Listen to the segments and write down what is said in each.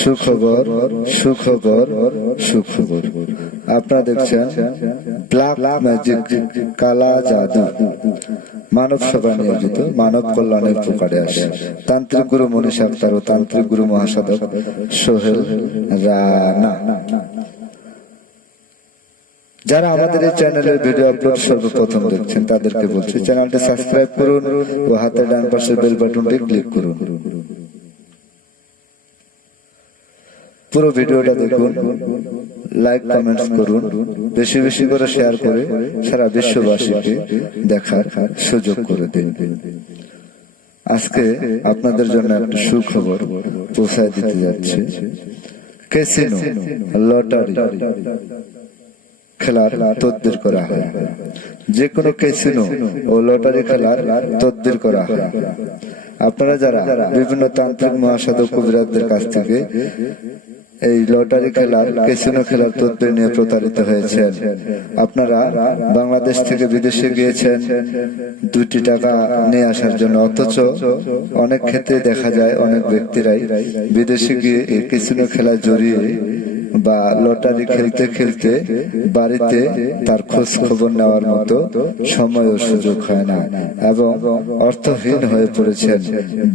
সুখবর সুখবর সুখবর। আপনারা দেখছেন কালা জাদু। মানব সভা নিয়োজিত, মানব কল্যাণের প্রকারে আসে। তান্ত্রিক গুরু মনীষ আক্তার ও তান্ত্রিক গুরু মহাসাধক সোহেল রানা। যারা আমাদের এই চ্যানেলের ভিডিও আপলোড সর্বপ্রথম দেখছেন, তাদেরকে বলছি চ্যানেলটি সাবস্ক্রাইব করুন ও হাতের ডান পাশের বেল বাটনটি ক্লিক করুন। পুরো ভিডিওটা দেখুন লাইক কমেন্টস করুন, বেশি বেশি করে শেয়ার করে সারা বিশ্ববাসীকে দেখার সুযোগ করে দিন। আজকে আপনাদের জন্য একটা সুখবর পৌঁছায় দিতে যাচ্ছে। ক্যাসিনো লটারি খেলার তদবির করা হয়। যে কোনো ক্যাসিনো ও লটারি খেলার তদবির করা হয়। আপনারা যারা বিভিন্ন তান্ত্রিক মহাসাধক কবিরাজদের কাছ থেকে এই লটারি খেলার কেসিনো খেলার তদবির নিয়ে প্রতারিত হয়েছেন। আপনারা বাংলাদেশ থেকে বিদেশে গিয়েছেন, দুটি টাকা নিয়ে আসার জন্য। অথচ অনেক ক্ষেত্রে দেখা যায় অনেক ব্যক্তিরাই বিদেশে গিয়ে এই কেসিনো খেলায় জড়িয়ে বা লটারি খেলতে খেলতে বাড়িতে তার খোঁজ খবর নেওয়ার মতো সময় ও সুযোগ হয় না এবং অর্থহীন হয়ে পড়েছেন।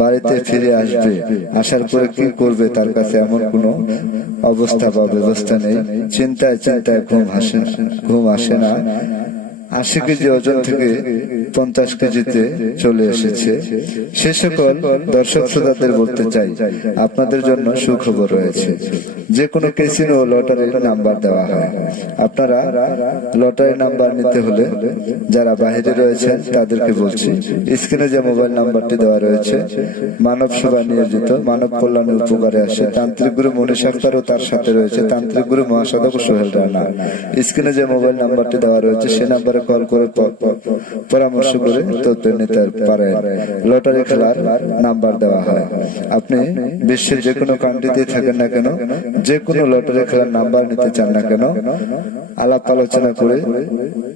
বাড়িতে ফিরে আসবে আসার পরে কি করবে তার কাছে এমন কোনো অবস্থা বা ব্যবস্থা নেই। চিন্তায় চিন্তায় ঘুম আসে ঘুম আসে না। আশি কেজি ওজন থেকে পঞ্চাশ কেজিতে চলে এসেছে। সে সকল দর্শক শ্রোতাদের বলতে চাই, আপনাদের জন্য সুখবর রয়েছে। যে কোনো ক্যাসিনো লটারির নাম্বার দেওয়া হয়। আপনারা লটারি নাম্বার নিতে হলে যারা বাহিরে রয়েছেন তাদেরকে বলছি, স্ক্রিনে যে মোবাইল নাম্বারটি দেওয়া রয়েছে, মানব সেবা নিয়োজিত, মানব কল্যাণের উপকারে আসে। তান্ত্রিক গুরু মনীষ আক্তার ও তার সাথে রয়েছে। তান্ত্রিক গুরু মহাসাধক সোহেল রানা। স্ক্রিনে যে মোবাইল নাম্বারটি দেওয়া রয়েছে, সে নাম্বারে কল করে পরামর্শ করে তথ্য নিতে লটারি খেলার নাম্বার দেওয়া হয়। আপনি বিশ্বের যে কোনো কান্ট্রিতে থাকেন না কেন যে কোনো লটারি খেলার নাম্বার নিতে চান না কেন, আলাপ আলোচনা করে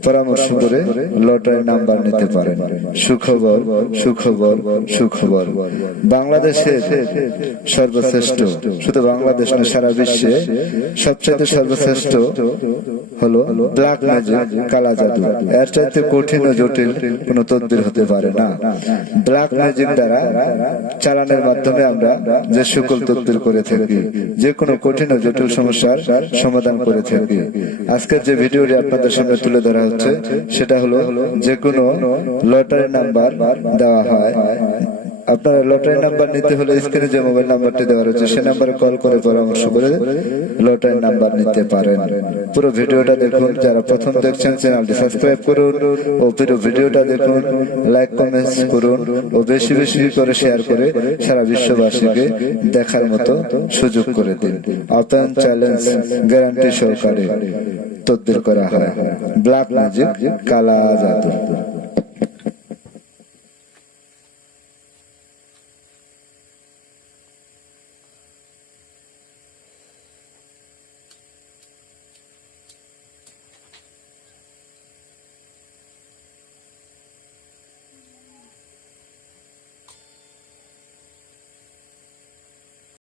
পরামর্শ করে লটারি নাম্বার নিতে পারেন। সুখবর সুখবর সুখবর। বাংলাদেশের সর্বশ্রেষ্ঠ, শুধু বাংলাদেশ না সারা বিশ্বে সবচেয়ে সর্বশ্রেষ্ঠ হলো ব্ল্যাক কালা জাদু। এর কঠিন ও জটিল কোন তদবির হতে পারে না। ব্ল্যাক ম্যাজিক দ্বারা চালানের মাধ্যমে আমরা যে সকল তদবির করে থাকি, যে কোনো কঠিন ও জটিল সমস্যার সমাধান করে থাকি। আজকের যে ভিডিওটি আপনাদের সামনে তুলে ধরা হচ্ছে, সেটা হলো যে কোনো লটারি নাম্বার দেওয়া হয়। আপনারা লটারি নাম্বার নিতে হলে স্ক্রিনে যে মোবাইল নাম্বারটি দেওয়া রয়েছে, সে নাম্বারে কল করে পরামর্শ করে লটারি নাম্বার নিতে পারেন। পুরো ভিডিওটা দেখুন, যারা প্রথম দেখছেন, চ্যানেলটি সাবস্ক্রাইব করুন ও পুরো ভিডিওটা দেখুন, লাইক, কমেন্টস করুন ও বেশি বেশি করে শেয়ার করে সারা বিশ্ববাসীকে দেখার মতো সুযোগ করে দিন। ওপেন চ্যালেঞ্জ গ্যারান্টি সহকারে তদবির করা হয়। ব্ল্যাক ম্যাজিক, কালা জাদু।